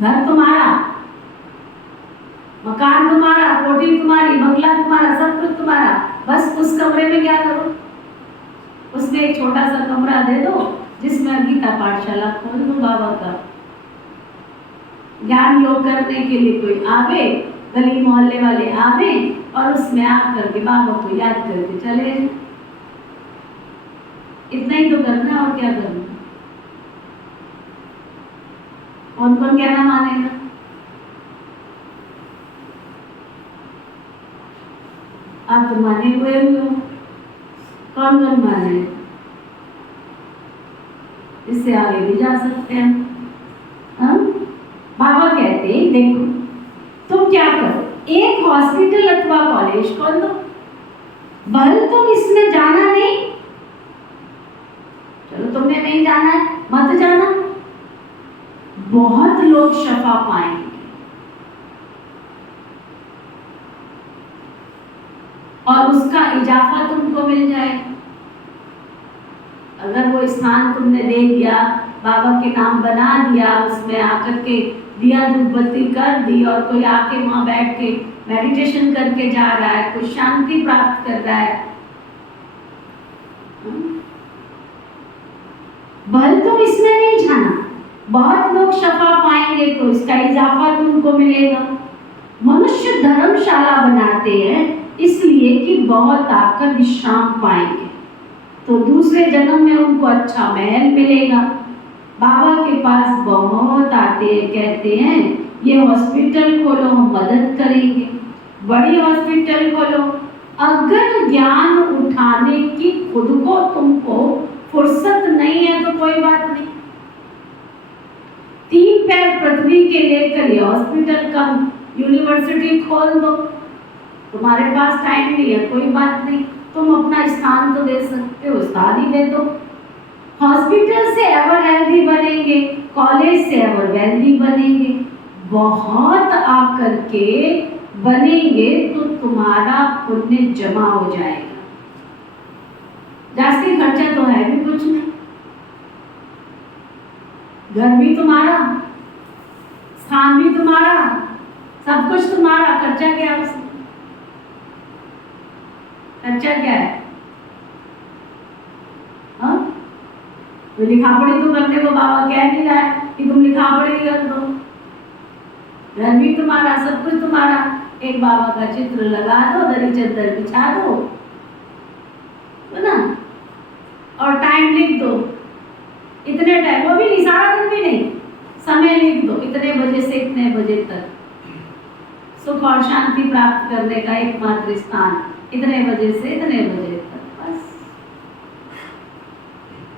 घर तुम्हारा, मकान तुम्हारा, कोठी तुम्हारी, बंगला तुम्हारा, सब कुछ तुम्हारा, बस उस कमरे में क्या करो, उसमें एक छोटा सा कमरा दे दो जिसमें गीता पाठशाला खोल दो बाबा का। ज्ञान योग करने के लिए कोई आवे, गली मोहल्ले वाले आवे और उसमें आकर के बाबा को याद करके चले जाए। इतना ही तो करना है और क्या करना। कौन कौन कहना मानेगा? आप तो माने हुए हो, कौन कौन माने? इससे आगे भी जा सकते हैं। हाँ? बाबा कहते हैं देखो तुम क्या करो, एक हॉस्पिटल अथवा कॉलेज खोल दो, भले तुम इसमें जाना नहीं, चलो तुमने नहीं जाना है मत जाना, बहुत लोग शफा पाएंगे और उसका इजाफा तुमको मिल जाएगा। अगर वो स्थान तुमने दे दिया, बाबा के नाम बना दिया, उसमें आकर के दिया धूप बत्ती कर दी और कोई आके वहां बैठ के मेडिटेशन करके जा रहा है, कुछ शांति प्राप्त कर रहा है, भले तुम इसमें नहीं जाना, बहुत लोग शफा पाएंगे तो इसका इजाफा तुमको मिलेगा। मनुष्य धर्मशाला बनाते हैं इसलिए कि बहुत आकर विश्राम पाएंगे, तो दूसरे जन्म में उनको अच्छा महल मिलेगा। बाबा के पास बहुत आते हैं, कहते हैं ये हॉस्पिटल खोलो, हम मदद करेंगे, बड़ी हॉस्पिटल खोलो। अगर ज्ञान उठाने की खुद को तुमको फुर्सत नहीं है तो कोई बात नहीं, 3 पैर पृथ्वी के लेकर ये हॉस्पिटल का यूनिवर्सिटी खोल दो। तुम्हारे पास टाइम नहीं है कोई बात नहीं, तुम अपना स्थान तो दे सकते हो, स्थान ही दे दो। हॉस्पिटल से एवर हेल्दी बनेंगे, कॉलेज से एवर वेल्दी बनेंगे, बहुत आकर के बनेंगे तो तुम्हारा पुण्य जमा हो जाएगा। जास्ती खर्चा तो है भी कुछ नहीं, घर भी तुम्हारा, स्थान भी तुम्हारा, सब कुछ तुम्हारा, खर्चा क्या है उसमें? खर्चा क्या है? हाँ? तो लिखा पढ़ी तो करने को बाबा कह नहीं रहा है कि तुम लिखा पढ़ी कर दो, घर भी तुम्हारा, सब कुछ तुम्हारा, एक बाबा का चित्र लगा दो, दरी चद्दर बिछा दो, है ना, और टाइम लिख दो इतने टाइम, वो भी नहीं, सारा दिन भी नहीं, समय लिख दो, इतने बजे से इतने बजे तक सुख और शांति प्राप्त करने का एकमात्र स्थान, इतने बजे से इतने बजे तक, बस।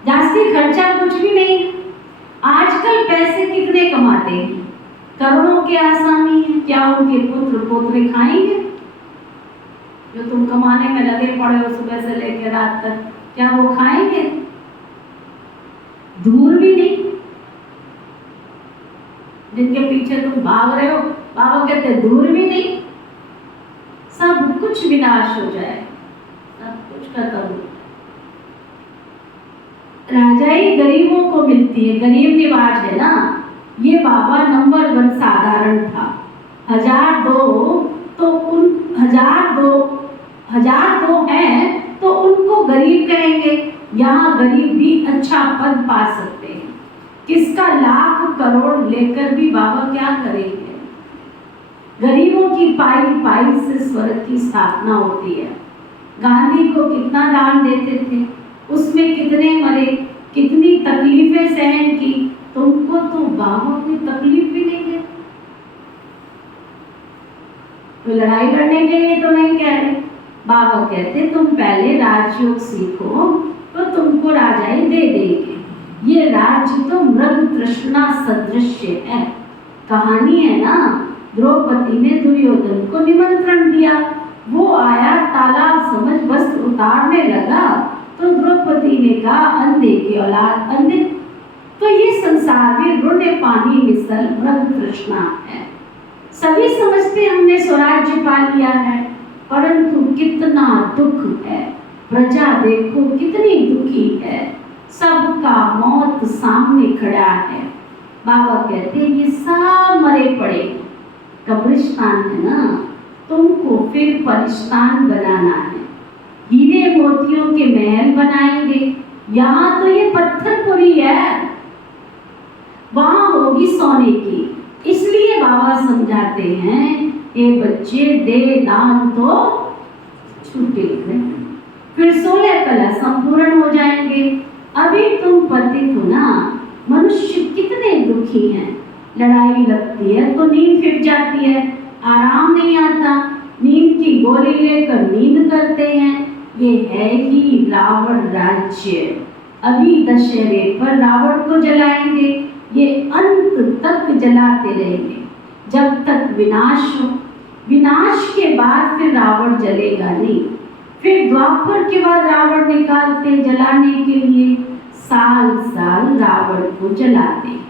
जास्ती खर्चा कुछ भी नहीं। आजकल पैसे कितने कमाते हैं, करोड़ों के आसामी है, क्या उनके पुत्र पोत्रे खाएंगे? जो तुम कमाने में लगे पड़े हो सुबह से लेकर रात तक, क्या वो खाएंगे? दूर भी नहीं। जिनके पीछे तुम भाग रहे हो, बाबा कहते दूर भी नहीं, सब कुछ विनाश हो जाए, सब कुछ खत्म हो जाए। राजाई गरीबों को मिलती है, गरीब निवाज है ना। ये बाबा नंबर 1 साधारण था। 1002 तो उन 1002 हैं तो उनको गरीब कहेंगे। यहाँ गरीब भी अच्छा पद पा सकते हैं। किसका लाख करोड़ लेकर भी बाबा क्या करेंगे? गरीबों की पाई पाई से स्वर्ग की स्थापना होती है। गांधी को कितना दान देते थे, उसमें कितने मरे, कितनी तकलीफें सहन की, तुमको तो बाबा कोई तकलीफ भी नहीं देते। तो लड़ाई लड़ने के लिए तो नहीं कह रहे, बाबा कहते तुम पहले राजयोग सीखो तो तुमको राजाई दे देंगे। ये राज्य तो मृग तृष्णा सदृश है। कहानी है ना, द्रौपदी ने दुर्योधन को निमंत्रण दिया, वो आया, तालाब समझ वस्त्र उतारने लगा तो द्रौपदी ने कहा अंधे की औलाद अंधे। तो ये संसार में रुण्य पानी मिसल मृग तृष्णा है। सभी समझते हमने स्वराज्य पा लिया है, परंतु कितना दुख है। प्रजा देखो कितनी दुखी है, सबका मौत सामने खड़ा है। बाबा कहते ये सब मरे पड़े, कब्रिस्तान है ना, तुमको फिर परिस्तान बनाना है। हीरे मोतियों के महल बनाएंगे, यहाँ तो ये पत्थरपुरी है, वहां होगी सोने की। इसलिए बाबा समझाते हैं ये बच्चे दे दान तो छूटे हैं, फिर 16 कला संपूर्ण हो जाएंगे। अभी तुम पतित हो ना, मनुष्य कितने दुखी हैं। लड़ाई लगती है तो नींद फिर जाती है, आराम नहीं आता, नींद की गोली लेकर नींद करते हैं। ये है ही रावण राज्य। अभी दशहरे पर रावण को जलाएंगे, ये अंत तक जलाते रहेंगे जब तक विनाश हो। विनाश के बाद फिर रावण जलेगा नहीं, फिर द्वापर के बाद रावण निकालते जलाने के लिए, साल साल रावण को जलाते हैं,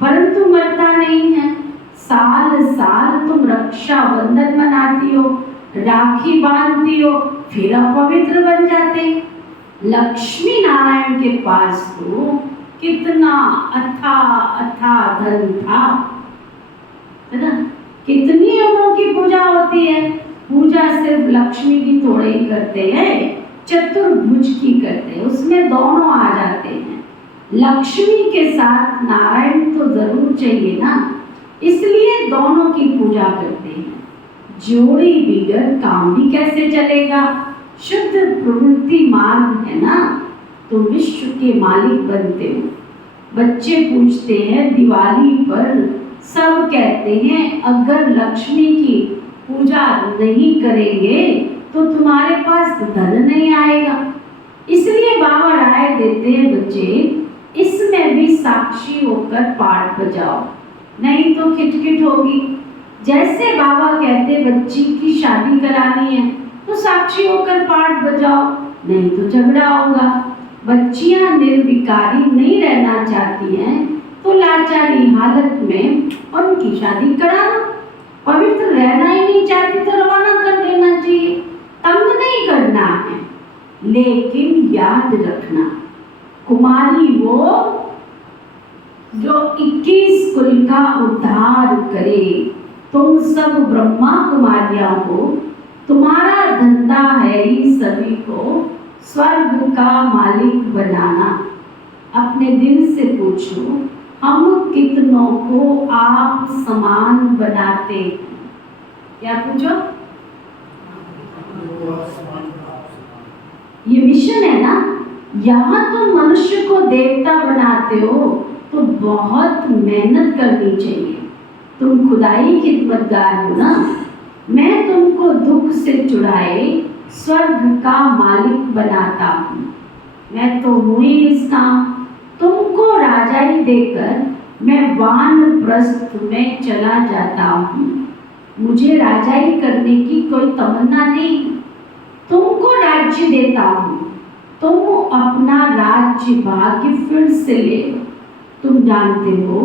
परंतु मरता नहीं है। साल साल तुम रक्षा बंधन मनाती हो, राखी बांधती हो, फिर अपवित्र बन जाते। लक्ष्मी नारायण के पास तो कितना अथा धन था, है ना। कितनी उनों की पूजा होती है। पूजा सिर्फ लक्ष्मी की थोड़े ही करते हैं, चतुर्भुज की करते हैं, उसमें दोनों आ जाते हैं। लक्ष्मी के साथ नारायण तो जरूर चाहिए ना, इसलिए दोनों की पूजा करते हैं। जोड़ी बिगड़ काम भी कैसे चलेगा। शुद्ध प्रवृत्ति मार्ग है ना, तो विश्व के मालिक बनते हो। बच्चे पूछते हैं दिवाली पर, सब कहते हैं अगर लक्ष्मी की पूजा नहीं करेंगे तो तुम्हारे पास धन नहीं आएगा। इसलिए बाबा राय देते हैं बच्चे, इसमें भी साक्षी होकर पाठ बजाओ, नहीं तो खिटखिट होगी। जैसे बाबा कहते बच्ची की शादी करानी है तो साक्षी होकर पाठ बजाओ, नहीं तो झगड़ा होगा। बच्चियां निर्विकारी नहीं रहना चाहती हैं तो लाचारी हालत में उनकी शादी कराना। पवित्र रहना ही नहीं चाहती तो रवाना कर देना चाहिए, तंग नहीं करना है। लेकिन याद रखना, कुमारी वो जो 21 कुल का उद्धार करे। तुम सब ब्रह्मा कुमारियां हो, तुम्हारा धंधा है ही सभी को स्वर्ग का मालिक बनाना। अपने दिल से पूछो, हम कितनों को आप समान बनाते हैं? क्या पूछो? ये मिशन है ना, यहाँ तुम मनुष्य को देवता बनाते हो तो बहुत मेहनत करनी चाहिए। तुम खुदाई खिदमतगार हो ना। मैं तुमको दुख से छुड़ाए स्वर्ग का मालिक बनाता हूँ। मैं तो हूँ ही इसका। तुमको राजाई देकर मैं वानप्रस्थ में चला जाता हूँ। मुझे राजाई करने की कोई तमन्ना नहीं। तुमको राज्य देता हूँ, तुम अपना राज्य भाग्य फिर से ले लो। तुम जानते हो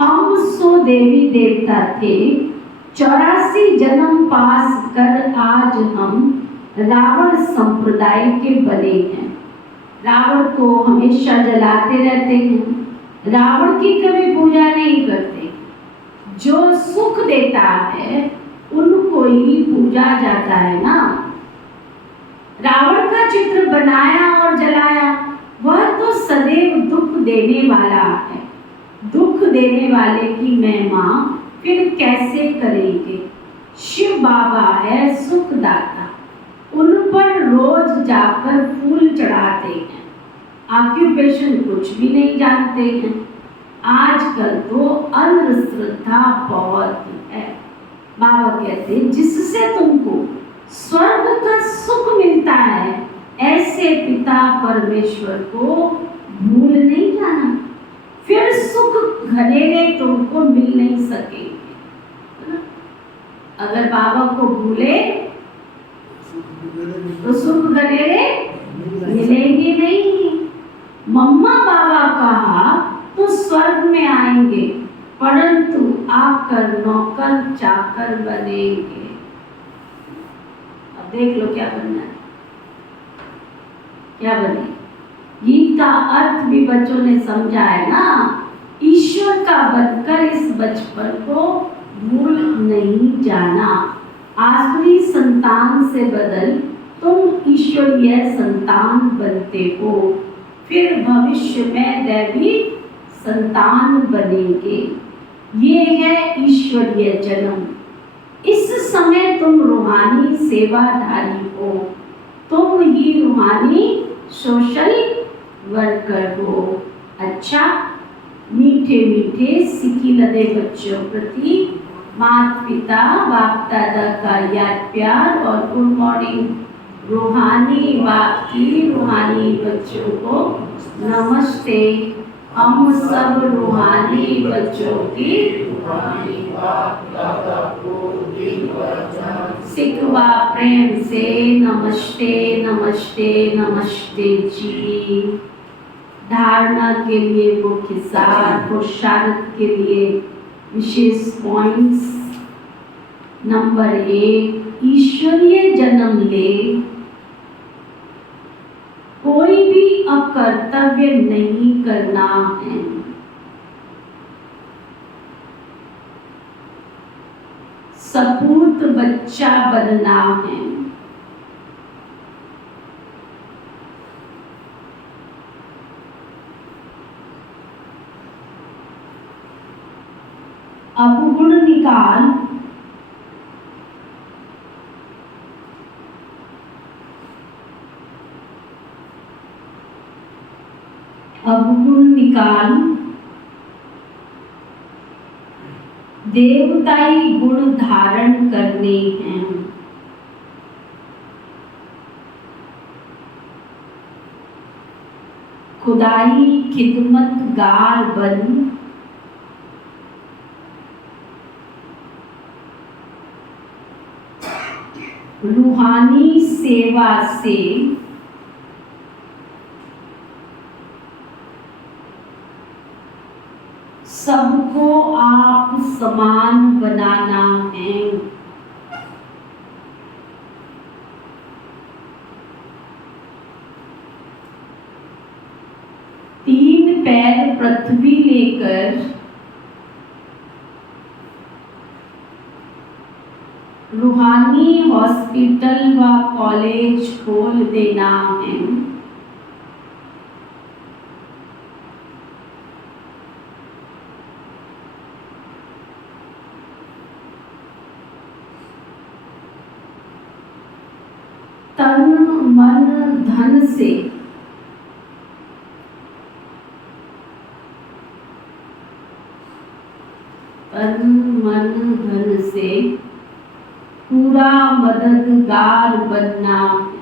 हम 100 देवी देवता थे, 84 जन्म पास कर आज हम रावण संप्रदाय के बने हैं। रावण को हमेशा जलाते रहते हैं, रावण की कभी पूजा नहीं करते। जो सुख देता है उनको ही पूजा जाता है ना। रावण का चित्र बनाया और जलाया, वह तो सदैव दुख देने वाला है। दुख देने वाले की महिमा फिर कैसे करेंगे। शिव बाबा है सुखदाता, उन पर रोज जाकर फूल चढ़ाते हैं। ऑक्यूपेशन कुछ भी नहीं जानते हैं। आजकल तो अंधश्रद्धा बहुत है। बाबा कहते हैं जिससे तुमको स्वर्ग का सुख मिलता है, ऐसे पिता परमेश्वर को भूल नहीं जाना। फिर सुख घनेरे तुमको मिल नहीं सकेंगे। अगर बाबा को भूले तो सुख घनेरे मिलेंगे नहीं। मम्मा बाबा कहा तो स्वर्ग में आएंगे, परंतु आकर नौकर चाकर बनेंगे। अब देख लो क्या बनना है, क्या बने। गीत का अर्थ भी बच्चों ने समझा है ना। ईश्वर का बनकर इस बचपन को भूल नहीं जाना। आसुरी संतान से बदल तुम ईश्वरीय संतान बनते हो, फिर भविष्य में दैवी संतान बनेंगे। ये है ईश्वरीय जन्म। इस समय तुम रूहानी सेवाधारी हो, तुम ही रूहानी सोशल वर्कर हो। अच्छा, मीठे मीठे सिकी लदे बच्चों प्रति माता पिता बाप दादा का याद प्यार और गुड मॉर्निंग रूहानी बाप की रूहानी बच्चों को नमस्ते। हम सब रूहानी बच्चों की रूहानी बाप दादा को सिकवा प्रेम से नमस्ते नमस्ते नमस्ते जी। धारणा के लिए मुख्य सार, पुरुषार्थ के लिए विशेष पॉइंट्स। नंबर 1, ईश्वरीय जन्म ले। कोई भी अकर्तव्य नहीं करना है। सपूत बच्चा बनना है। अवगुण निकाल। अवगुण निकाल। देवताई गुण धारण करने हैं। खुदाई खिदमतगार बन। रूहानी सेवा से सबको आप समान बनाना है। तीन पैर पृथ्वी लेकर रूहानी हॉस्पिटल व कॉलेज खोल देना है। तन मन धन से तन मन धन से पूरा मददगार बनना है।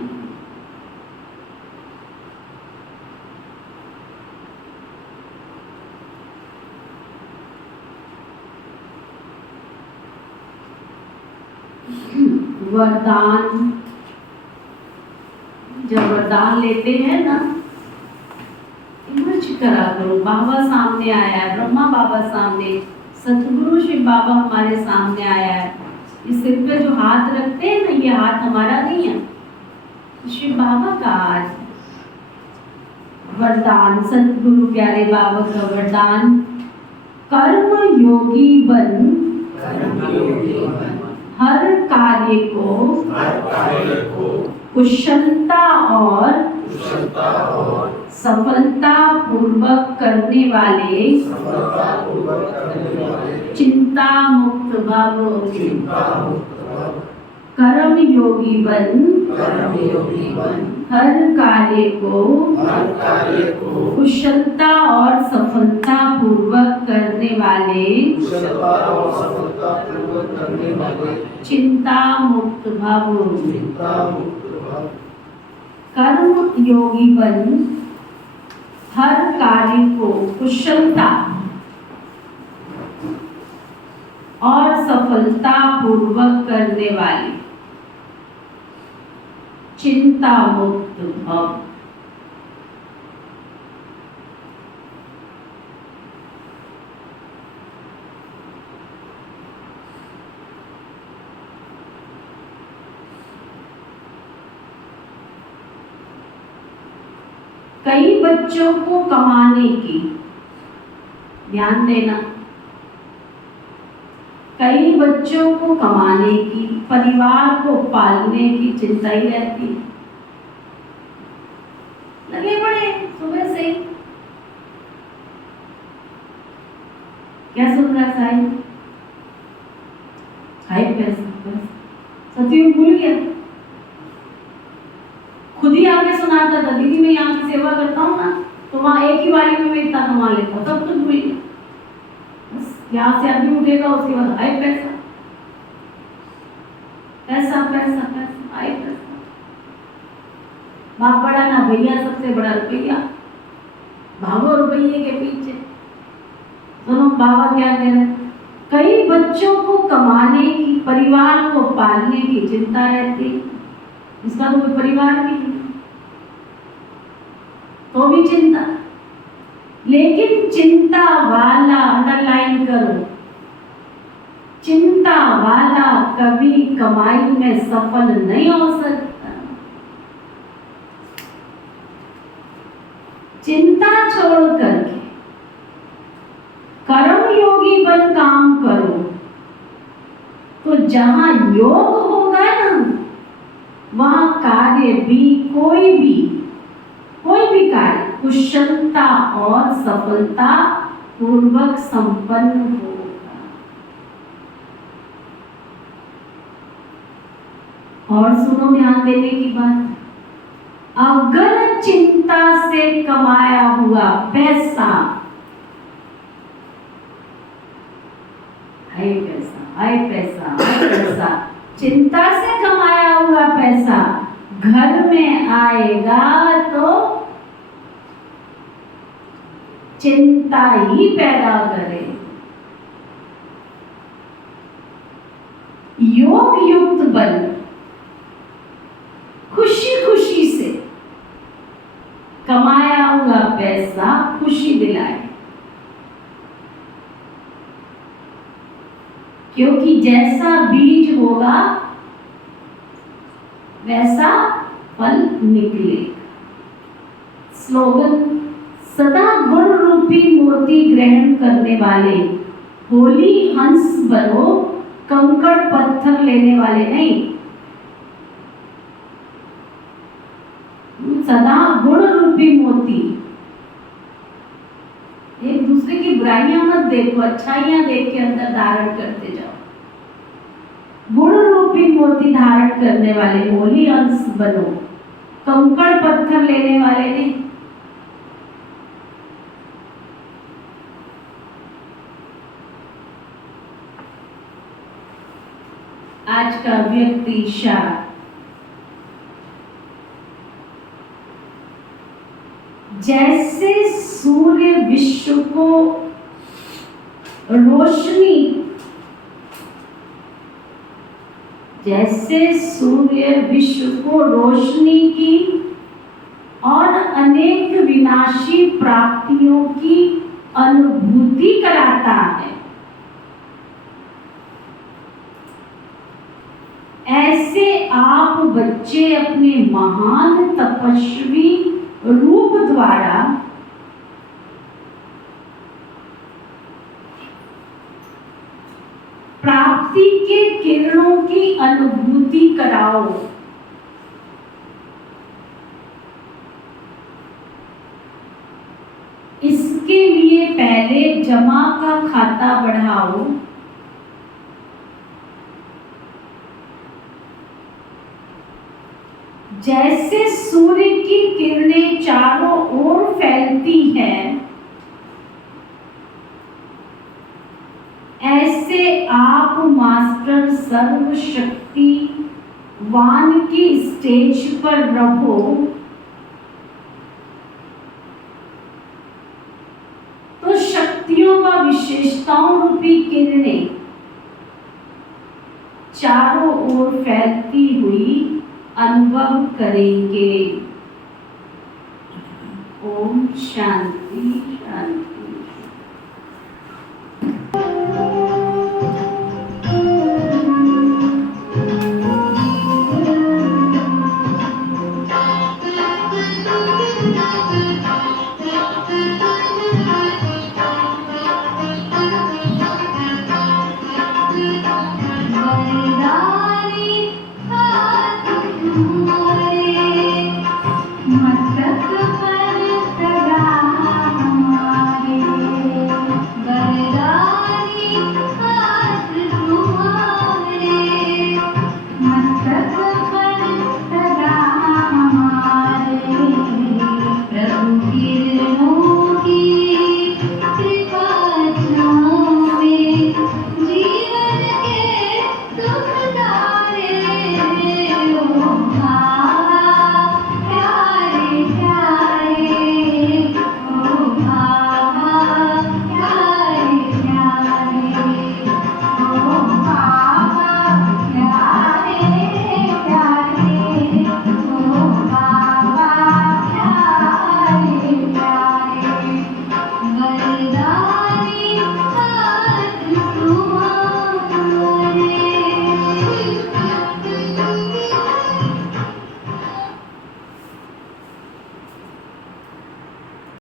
वरदान, जब वरदान लेते हैं ना, इमर्ज करा करो। बाबा सामने आया है, ब्रह्मा बाबा सामने, सतगुरु शिव बाबा हमारे सामने आया है। इस सिर पे जो हाथ रखते हैं ना, ये हाथ हमारा नहीं है, शिव बाबा का हाथ है। वरदान, सतगुरु प्यारे बाबा का वरदान, कर्म योगी बन हर कार्य को कुशलता और सफलता पूर्वक करने वाले चिंता मुक्त भव। कर्म योगी बन हर कार्य को कुशलता और सफलता पूर्वक करने वाले चिंता मुक्त भव। कर्म योगी बन हर कार्य को कुशलता और सफलता पूर्वक करने वाले चिंता मुक्त भव। कई बच्चों को कमाने की, ध्यान देना, कई बच्चों को कमाने की, परिवार को पालने की चिंता ही रहती है। लगे पड़े सुबह से ही। क्या सुन रहा साहिब? साहिब पैसा सत्य भूल गया, खुद ही आगे सुनाता था, दीदी मैं यहाँ की सेवा करता हूँ ना, तो वहाँ एक ही बारी में मैं इतना कमा लेता हूँ, सब कुछ भूल गया। बस यहाँ से आदमी उठेगा, उसके बाद आए पैसा पैसा पैसा पैसा, आए पैसा। बाप बड़ा ना भैया, सबसे बड़ा रुपया, भागो रुपये के पीछे। सुनो बाबा क्या कह रहे, कई बच्चों को कमाने की, परिवार को पालने की चिंता रहती है। इसका तो कोई परिवार भी नहीं, तो भी चिंता। लेकिन चिंता वाला, अंडरलाइन करो, चिंता वाला कभी कमाई में सफल नहीं हो सकता। चिंता छोड़ करके कर्म योगी बन काम करो, तो जहां योग होगा ना, वहां कार्य भी, कोई भी कार्य कुशलता और सफलता पूर्वक संपन्न होगा। और सुनो ध्यान देने की बात, अगर चिंता से कमाया हुआ पैसा, हाय पैसा हाय पैसा हाय पैसा, चिंता से कमाया हुआ पैसा घर में आएगा तो चिंता ही पैदा करे। योग युक्त बन खुशी खुशी से कमाया हुआ पैसा खुशी दिलाए, क्योंकि जैसा बीज होगा वैसा फल निकलेगा। स्लोगन, सदा गुण रूपी मोती ग्रहण करने वाले होली हंस बनो, कंकड़ पत्थर लेने वाले नहीं। सदा गुण रूपी मोती, एक दूसरे की बुराइयां मत देखो, अच्छाइयां देख के अंदर धारण करते जाओ। गुण रूपी मोती धारण करने वाले होली अंश बनो, कंकड़ पत्थर लेने वाले नहीं। आज का व्यक्ति इशारा। जैसे सूर्य विश्व को रोशनी, जैसे सूर्य विश्व को रोशनी की और अनेक विनाशी प्राप्तियों की अनुभूति कराता है, ऐसे आप बच्चे अपने महान तपस्वी रूप द्वारा प्राप्ति के किरणों की अनुभूति कराओ। इसके लिए पहले जमा का खाता बढ़ाओ। जैसे सूर्य की किरणें चारों ओर फैलती हैं, ऐसे आप मास्टर सर्वशक्तिवान की स्टेज पर रहो। तो शक्तियों व विशेषताओं रूपी किरणें चारों ओर फैलती हुई अनुभव करेंगे। ओम शांति शांति।